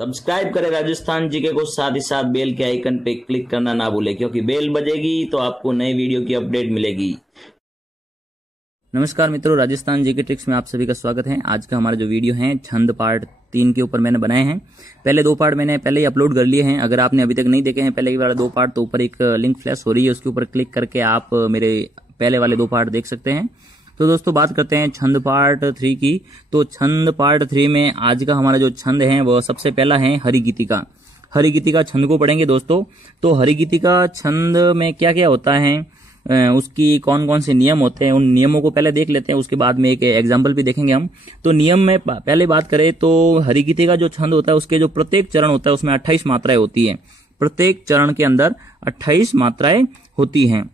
Subscribe करें Rajasthan GK को, साथ ही साथ बेल के आइकन पे क्लिक करना ना भूलें, क्योंकि बेल बजेगी तो आपको नई वीडियो की अपडेट मिलेगी। नमस्कार मित्रों, राजस्थान जीके ट्रिक्स में आप सभी का स्वागत है। आज का हमारा जो वीडियो है छंद पार्ट 3 के ऊपर मैंने बनाए हैं। पहले 2 पार्ट मैंने पहले ही अपलोड कर लिए हैं। अगर आपने अभी तक नहीं देखे हैं पहले वाले 2 पार्ट, तो ऊपर एक लिंक फ्लैश हो रही है, उसके ऊपर क्लिक करके आप मेरे पहले वाले 2 पार्ट देख सकते हैं। तो दोस्तों बात करते हैं छंद पार्ट 3 की। तो छंद पार्ट 3 में आज का हमारा जो छंद है वह सबसे पहला है हरिगीतिका। हरिगीतिका छंद को पढ़ेंगे दोस्तों। तो हरिगीतिका छंद में क्या क्या होता है, उसकी कौन कौन से नियम होते हैं, उन नियमों को पहले देख लेते हैं, उसके बाद में एक एग्जाम्पल भी देखेंगे हम। तो नियम में पहले बात करें तो हरिगीतिका जो छंद होता है उसके जो प्रत्येक चरण होता है उसमें 28 मात्राएं होती है। प्रत्येक चरण के अंदर 28 मात्राएं होती हैं।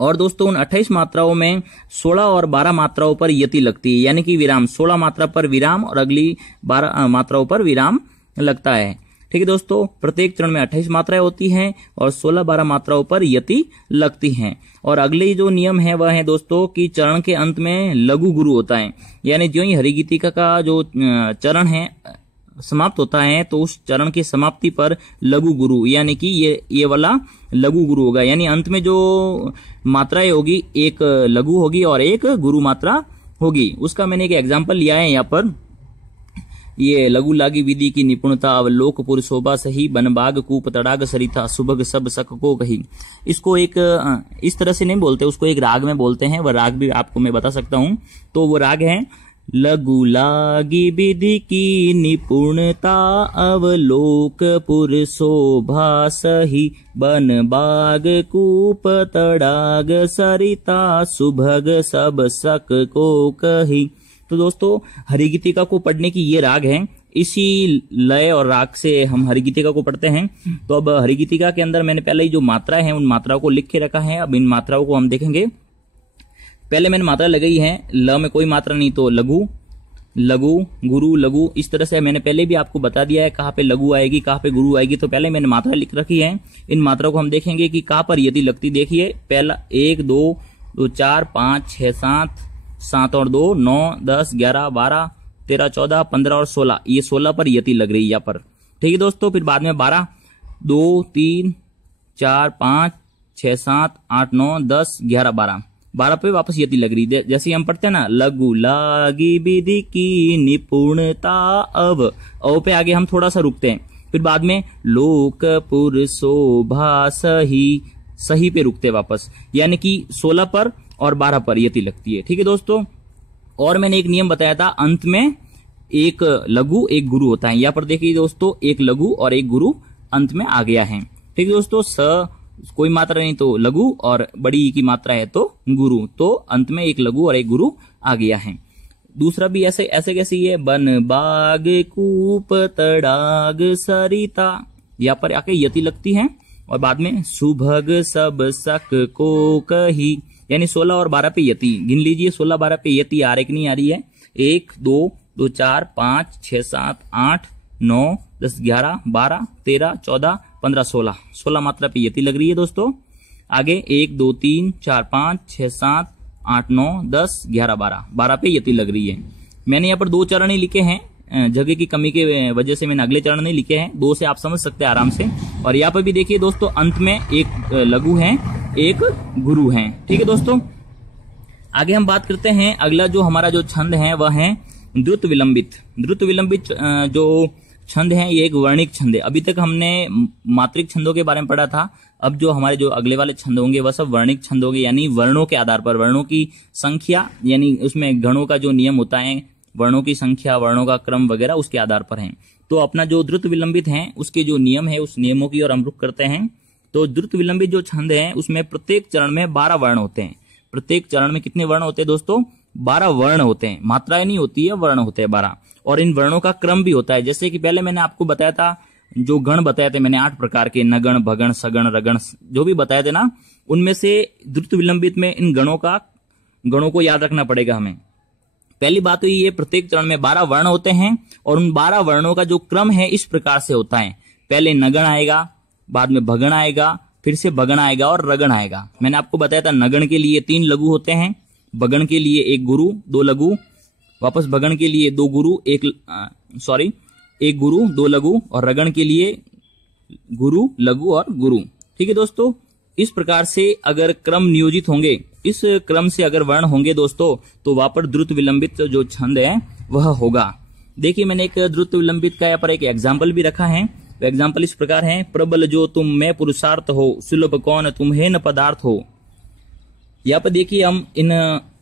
और दोस्तों उन 28 मात्राओं में 16 और 12 मात्राओं पर यति लगती है, यानी कि विराम। 16 मात्रा पर विराम और अगली 12 मात्राओं पर विराम लगता है। ठीक है दोस्तों, प्रत्येक चरण में 28 मात्राएं होती हैं और 16-12 मात्राओं पर यति लगती हैं। और अगले जो नियम है वह है दोस्तों कि चरण के अंत में लघु गुरु होता है, यानी जो ही हरिगीतिका का जो चरण है समाप्त होता है तो उस चरण की समाप्ति पर लघु गुरु, यानी कि ये वाला लघु गुरु होगा। यानी अंत में जो मात्राएं होगी, एक लघु होगी और एक गुरु मात्रा होगी। उसका मैंने एक एग्जांपल लिया है यहाँ पर। ये लघु लागी विधि की निपुणता, अवलोकपुर शोभा सही, बनबाग कूप तड़ाग सरिता, सुभग सब सक को कही। इसको एक इस तरह से नहीं बोलते, उसको एक राग में बोलते हैं। वह राग भी आपको मैं बता सकता हूँ। तो वो राग है लघु लागी विधि की निपुणता, अवलोकपुर शोभा सही, बनबाग कूप तड़ाग सरिता, सुभग सब सक को कही। तो दोस्तों हरिगीतिका को पढ़ने की ये राग है। इसी लय और राग से हम हरिगीतिका को पढ़ते हैं। तो अब हरिगीतिका के अंदर मैंने पहले ही जो मात्रा है उन मात्राओं को लिख के रखा है। अब इन मात्राओं को हम देखेंगे। पहले मैंने मात्रा लगाई है, ल में कोई मात्रा नहीं तो लघु, लघु, गुरु, लघु। इस तरह से मैंने पहले भी आपको बता दिया है कहाँ पे लघु आएगी, कहाँ पे गुरु आएगी। तो पहले मैंने मात्रा लिख रखी है। इन मात्राओं को हम देखेंगे कि कहाँ पर यदि लगती। देखिए पहला 1 2 4 5 6 7 और 2 9 10 11 12 13 14 15 और 16। ये 16 पर यति लग रही है यहाँ पर। ठीक है दोस्तों। फिर बाद में 12 2 3 4 5 6 7 8 9 10 11 12 पे वापस यति लग रही है। जैसे हम पढ़ते हैं ना, लघु लागी विधि की निपुणता, अब पे आगे हम थोड़ा सा रुकते हैं। फिर बाद में लोकपुर शोभा सही, सही पे रुकते वापस, यानी कि 16 पर और 12 पर यति लगती है। ठीक है दोस्तों। और मैंने एक नियम बताया था, अंत में एक लघु एक गुरु होता है। यहाँ पर देखिए दोस्तों, एक लघु और एक गुरु अंत में आ गया है। ठीक है दोस्तों। स कोई मात्रा नहीं तो लघु और बड़ी की मात्रा है तो गुरु, तो अंत में एक लघु और एक गुरु आ गया है। दूसरा भी ऐसे कैसी है, बन बाग कूप तड़ाग सरिता, यहाँ पर आके यति लगती है। और बाद में सुभग सब सक को कही, यानी 16 और 12 पे यति गिन लीजिए। 16 12 पे यति आ रही कि नहीं आ रही है। 1 2 2 4 5 6 7 8 9 10 11 12 13 14 15 16 मात्रा पे यति लग रही है दोस्तों। आगे 1 2 3 4 5 6 7 8 9 10 11 12 पे यति लग रही है। मैंने यहाँ पर 2 चरण ही लिखे हैं, जगह की कमी के वजह से मैंने अगले चरण नहीं लिखे हैं। 2 से आप समझ सकते हैं आराम से। और यहाँ पर भी देखिए दोस्तों, अंत में एक लघु है एक गुरु है। ठीक है दोस्तों। आगे हम बात करते हैं, अगला जो हमारा जो छंद है वह है द्रुत विलंबित। द्रुत विलंबित जो छंद है ये एक वर्णिक छंद है। अभी तक हमने मात्रिक छंदों के बारे में पढ़ा था। अब जो हमारे जो अगले वाले छंद होंगे वह सब वर्णिक छंद होंगे, यानी वर्णों के आधार पर, वर्णों की संख्या, यानी उसमें गणों का जो नियम होता है, वर्णों की संख्या, वर्णों का क्रम वगैरह उसके आधार पर है। तो अपना जो द्रुत विलंबित है उसके जो नियम है उस नियमों की ओर हम रुख करते हैं। तो द्रुत विलंबित जो छंद है उसमें प्रत्येक चरण में 12 वर्ण होते हैं। प्रत्येक चरण में कितने वर्ण होते हैं दोस्तों? 12 वर्ण होते हैं। मात्राएं नहीं होती है, वर्ण होते हैं 12। और इन वर्णों का क्रम भी होता है। जैसे कि पहले मैंने आपको बताया था, जो गण बताए थे मैंने 8 प्रकार के, नगण भगण सगण रगण, जो भी बताए थे ना, उनमें से द्रुत विलंबित में इन गणों को याद रखना पड़ेगा हमें। पहली बात तो ये, प्रत्येक चरण में 12 वर्ण होते हैं और उन 12 वर्णों का जो क्रम है इस प्रकार से होता है। पहले नगण आएगा, बाद में भगण आएगा, फिर से भगण आएगा और रगण आएगा। मैंने आपको बताया था नगण के लिए 3 लघु होते हैं, भगण के लिए 1 गुरु 2 लघु, वापस भगण के लिए 2 गुरु 1 एक गुरु, दो लघु, और रगण के लिए गुरु, लघु और गुरु। ठीक है दोस्तों, इस प्रकार से अगर क्रम नियोजित होंगे, इस क्रम से अगर वर्ण होंगे दोस्तों, तो वहां पर द्रुत विलंबित जो छंद है वह होगा। देखिए मैंने एक द्रुत विलंबित का यहाँ पर एक एग्जाम्पल भी रखा है। तो एग्जाम्पल इस प्रकार है, प्रबल जो तुम में पुरुषार्थ हो, सुलभ कौन तुम्हें न पदार्थ हो। यहाँ पर देखिए हम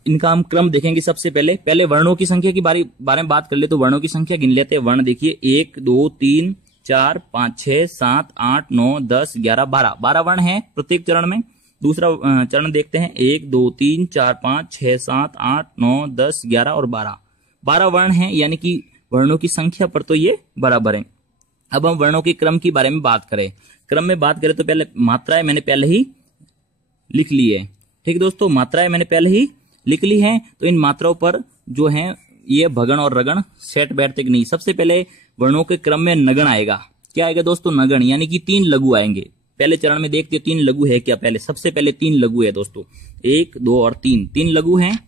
इनका हम क्रम देखेंगे। सबसे पहले वर्णों की संख्या के बारे में बात कर ले तो वर्णों की संख्या गिन लेते हैं। वर्ण देखिए 1 2 3 4 5 6 7 8 9 10 11 12 वर्ण है प्रत्येक चरण में। दूसरा चरण देखते हैं 1 2 3 4 5 6 7 8 9 10 11 और 12 वर्ण हैं, यानी कि वर्णों की संख्या पर तो ये बराबर है। अब हम वर्णों के क्रम की बारे में बात करें। क्रम में बात करें तो पहले मात्राएं मैंने पहले ही लिख ली है। ठीक दोस्तों, मात्राएं मैंने पहले ही लिख ली हैं। तो इन मात्राओं पर जो है ये भगण और रगण सेट बैठते कि नहीं। सबसे पहले वर्णों के क्रम में नगण आएगा। क्या आएगा दोस्तों? नगण, यानी कि 3 लघु आएंगे। पहले चरण में देखते 3 लघु है क्या। पहले सबसे पहले 3 लघु है दोस्तों, 1 2 और 3 लघु हैं।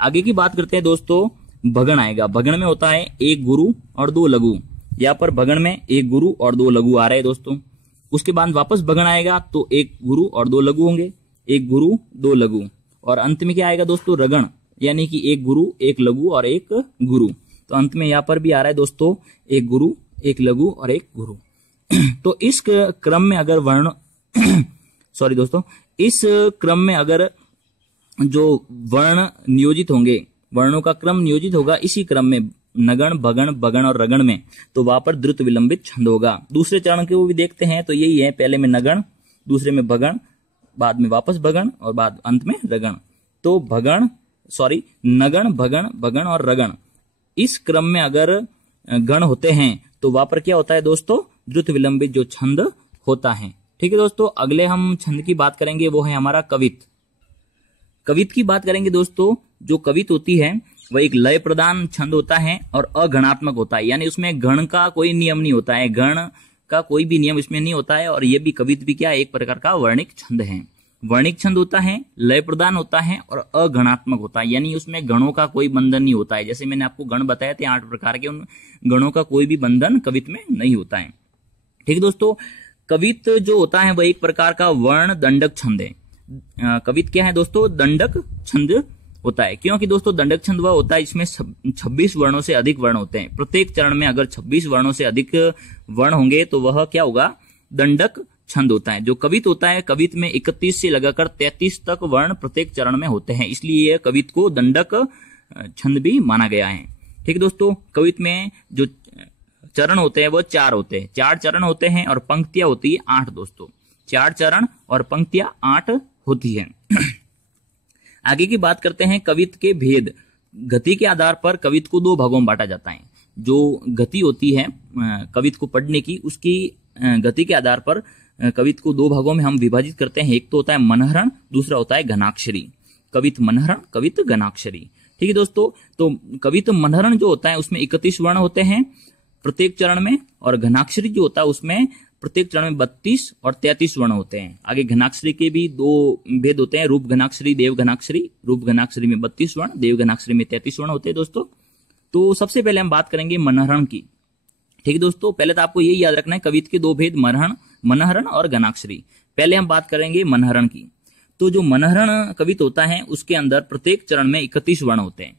आगे की बात करते हैं दोस्तों, भगण आएगा। भगण में होता है 1 गुरु और 2 लघु। यहाँ पर भगण में 1 गुरु और 2 लघु आ रहे हैं दोस्तों। उसके बाद वापस भगण आएगा तो 1 गुरु और 2 लघु होंगे, 1 गुरु 2 लघु। और अंत में क्या आएगा दोस्तों? रगण, यानी कि 1 गुरु 1 लघु और 1 गुरु। तो अंत में यहाँ पर भी आ रहा है दोस्तों 1 गुरु 1 लघु और 1 गुरु। तो इस क्रम में अगर वर्ण सॉरी दोस्तों, इस क्रम में अगर जो वर्ण नियोजित होंगे, वर्णों का क्रम नियोजित होगा इसी क्रम में नगण, भगण और रगण में, तो वहां पर द्रुत विलंबित छंद होगा। दूसरे चरण के वो भी देखते हैं तो यही है, पहले में नगण, दूसरे में भगण, बाद में वापस भगण और बाद अंत में रगण। तो नगण, भगण और रगण, इस क्रम में अगर गण होते हैं तो वहां पर क्या होता है दोस्तों? द्रुत विलंबित जो छंद होता है। ठीक है दोस्तों, अगले हम छंद की बात करेंगे, वो है हमारा कवित। कवित की बात करेंगे दोस्तों। जो कवित होती है वह एक लय प्रदान छंद होता है और अगणात्मक होता है, यानी उसमें गण का कोई नियम नहीं होता है, गण का कोई भी नियम इसमें नहीं होता है। और ये भी कवित भी क्या है? एक प्रकार का वर्णिक छंद है। वर्णिक छंद होता है, लय प्रदान होता है और अगणात्मक होता है, यानी उसमें गणों का कोई बंधन नहीं होता है। जैसे मैंने आपको गण बताए थे 8 प्रकार के, उन गणों का कोई भी बंधन कवित में नहीं होता है। ठीक है दोस्तों, कवित जो होता है वह एक प्रकार का वर्ण दंडक छंद है। कवित क्या है दोस्तों? दंडक छंद होता है। क्योंकि दोस्तों दंडक छंद वह होता है इसमें 26 वर्णों से अधिक वर्ण होते हैं। प्रत्येक चरण में अगर 26 वर्णों से अधिक वर्ण होंगे तो वह क्या होगा? दंडक छंद होता है। जो कवित होता है, कवित में 31 से लगाकर 33 तक वर्ण प्रत्येक चरण में होते हैं, इसलिए कवित को दंडक छंद भी माना गया है। ठीक है दोस्तों, कवित में जो चरण होते हैं वो 4 होते हैं, 4 चरण होते हैं और पंक्तियां होती है 8 दोस्तों। 4 चरण और पंक्तियां 8 होती है। आगे की बात करते हैं कवित के भेद। गति के आधार पर कवित को 2 भागों में बांटा जाता है। जो गति होती है कवित को पढ़ने की, उसकी गति के आधार पर कवित को 2 भागों में हम विभाजित करते हैं। एक तो होता है मनहरण, दूसरा होता है घनाक्षरी। कवित मनहरण, कवित घनाक्षरी। ठीक है दोस्तों, तो कवित मनहरण जो होता है उसमें 31 वर्ण होते हैं प्रत्येक चरण में, और घनाक्षरी जो होता है उसमें प्रत्येक चरण में 32 और 33 वर्ण होते हैं। आगे घनाक्षरी के भी 2 भेद होते हैं, रूप घनाक्षरी, देव घनाक्षरी। रूप घनाक्षरी में 32 वर्ण, देव घनाक्षरी में 33 वर्ण होते हैं दोस्तों। तो सबसे पहले हम बात करेंगे मनहरण की। ठीक है दोस्तों, पहले तो आपको यही याद रखना है कवित के 2 भेद, मनहरण और घनाक्षरी। पहले हम बात करेंगे मनहरण की। तो जो मनहरण कवित होता है उसके अंदर प्रत्येक चरण में 31 वर्ण होते हैं।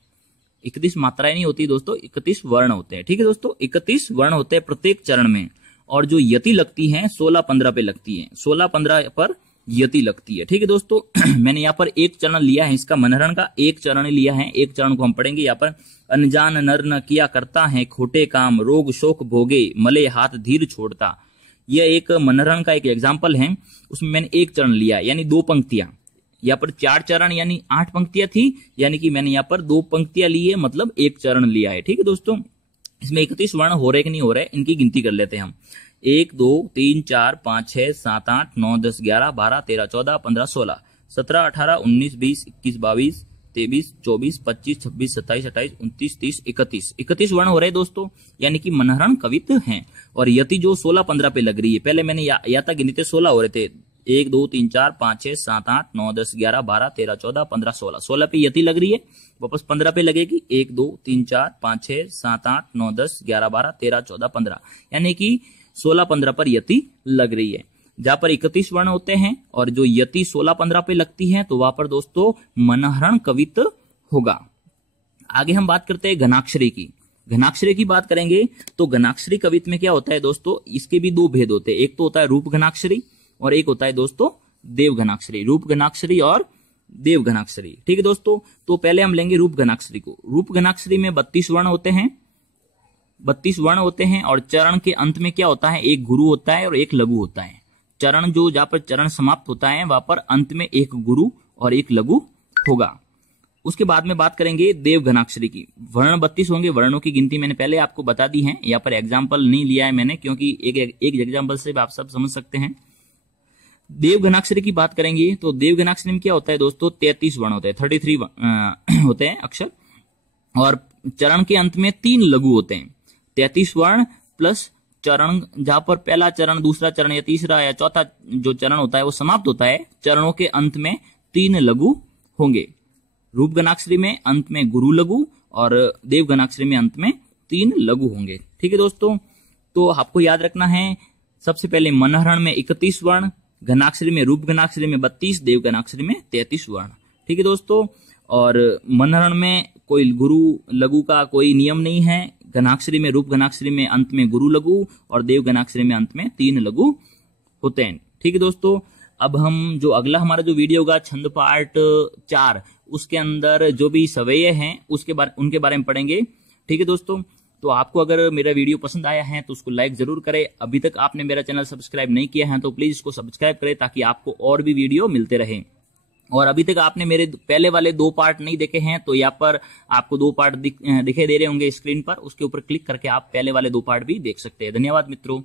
31 मात्राएं नहीं होती दोस्तों, 31 वर्ण होते हैं। ठीक है दोस्तों, 31 वर्ण होते हैं प्रत्येक चरण में। और जो यति लगती है 16-15 पे लगती है, 16-15 पर यति लगती है। ठीक है दोस्तों, मैंने यहाँ पर एक चरण लिया है इसका, मनहरण का एक चरण लिया है। एक चरण को हम पढ़ेंगे यहाँ पर। अनजान नर न किया करता है खोटे काम, रोग शोक भोगे मले हाथ धीर छोड़ता। यह एक मनहरण का एक एग्जाम्पल है। उसमें मैंने एक चरण लिया, यानी 2 पंक्तियां। यहाँ पर 4 चरण यानी 8 पंक्तियां थी, यानी कि मैंने यहाँ पर 2 पंक्तियां ली है, मतलब एक चरण लिया है। ठीक है दोस्तों, इसमें 31 वर्ण हो रहे कि नहीं हो रहे, इनकी गिनती कर लेते हैं हम। 1 2 3 4 5 6 7 8 9 10 11 12 13 14 15 16 17 18 19 20 21 22 23 24 25 26 27 28 29 30 31 31 वर्ण हो रहे दोस्तों, यानी कि मनहरण कवित हैं। और यति जो 16-15 पे लग रही है, पहले मैंने या तक गिने थे 16 हो रहे थे, 1 2 3 4 5 6 7 8 9 10 11 12 13 14 15 16 16 पे यति लग रही है, वापस 15 पे लगेगी। 1 2 3 4 5 6 7 8 9 10 11 12 13 14 15, यानी कि 16 15 पर यति लग रही है। जहां पर 31 वर्ण होते हैं और जो यति 16 15 पे लगती है तो वहां पर दोस्तों मनहरण कवित्त होगा। आगे हम बात करते हैं घनाक्षरी की। घनाक्षरी की बात करेंगे तो घनाक्षरी कवित्त में क्या होता है दोस्तों, इसके भी दो भेद होते हैं। एक तो होता है रूप घनाक्षरी और एक होता है दोस्तों देव घनाक्षरी। रूप घनाक्षरी और देव घनाक्षरी, ठीक है दोस्तों। तो पहले हम लेंगे रूप घनाक्षरी को। रूप घनाक्षरी में 32 वर्ण होते हैं, 32 वर्ण होते हैं और चरण के अंत में क्या होता है, एक गुरु होता है और एक लघु होता है। चरण जो जहां पर चरण समाप्त होता है वहां पर अंत में एक गुरु और एक लघु होगा। उसके बाद में बात करेंगे देव घनाक्षरी की। वर्ण 32 होंगे, वर्णों की गिनती मैंने पहले आपको बता दी है, यहाँ पर एग्जाम्पल नहीं लिया है मैंने, क्योंकि एक एग्जाम्पल से आप सब समझ सकते हैं। देव घनाक्षरी की बात करेंगे तो देव घनाक्षरी में क्या होता है दोस्तों, 33 वर्ण होते हैं, 33 होते हैं अक्षर, और चरण के अंत में 3 लघु होते हैं। 33 वर्ण प्लस चरण, जहां पर पहला चरण, दूसरा चरण या तीसरा या चौथा जो चरण होता है वो समाप्त होता है, चरणों के अंत में 3 लघु होंगे। रूप घनाक्षरी में अंत में गुरु लघु और देव घनाक्षरी में अंत में 3 लघु होंगे, ठीक है दोस्तों। तो आपको याद रखना है, सबसे पहले मनहरण में 31 वर्ण, घनाक्षरी में रूप घनाक्षरी में 32, देव घनाक्षरी में 33 वर्ण, ठीक है दोस्तों। और मनहरण में कोई गुरु लघु का कोई नियम नहीं है। घनाक्षरी में, रूप घनाक्षरी में अंत में गुरु लघु और देव घनाक्षरी में अंत में 3 लघु होते हैं, ठीक है दोस्तों। अब हम जो अगला हमारा जो वीडियो होगा छंद पार्ट 4, उसके अंदर जो भी सवय्य हैं उनके बारे में पढ़ेंगे, ठीक है दोस्तों। तो आपको अगर मेरा वीडियो पसंद आया है तो उसको लाइक जरूर करें। अभी तक आपने मेरा चैनल सब्सक्राइब नहीं किया है तो प्लीज इसको सब्सक्राइब करें ताकि आपको और भी वीडियो मिलते रहें। और अभी तक आपने मेरे पहले वाले 2 पार्ट नहीं देखे हैं तो यहाँ पर आपको 2 पार्ट दिखाई दे रहे होंगे स्क्रीन पर, उसके ऊपर क्लिक करके आप पहले वाले 2 पार्ट भी देख सकते हैं। धन्यवाद मित्रों।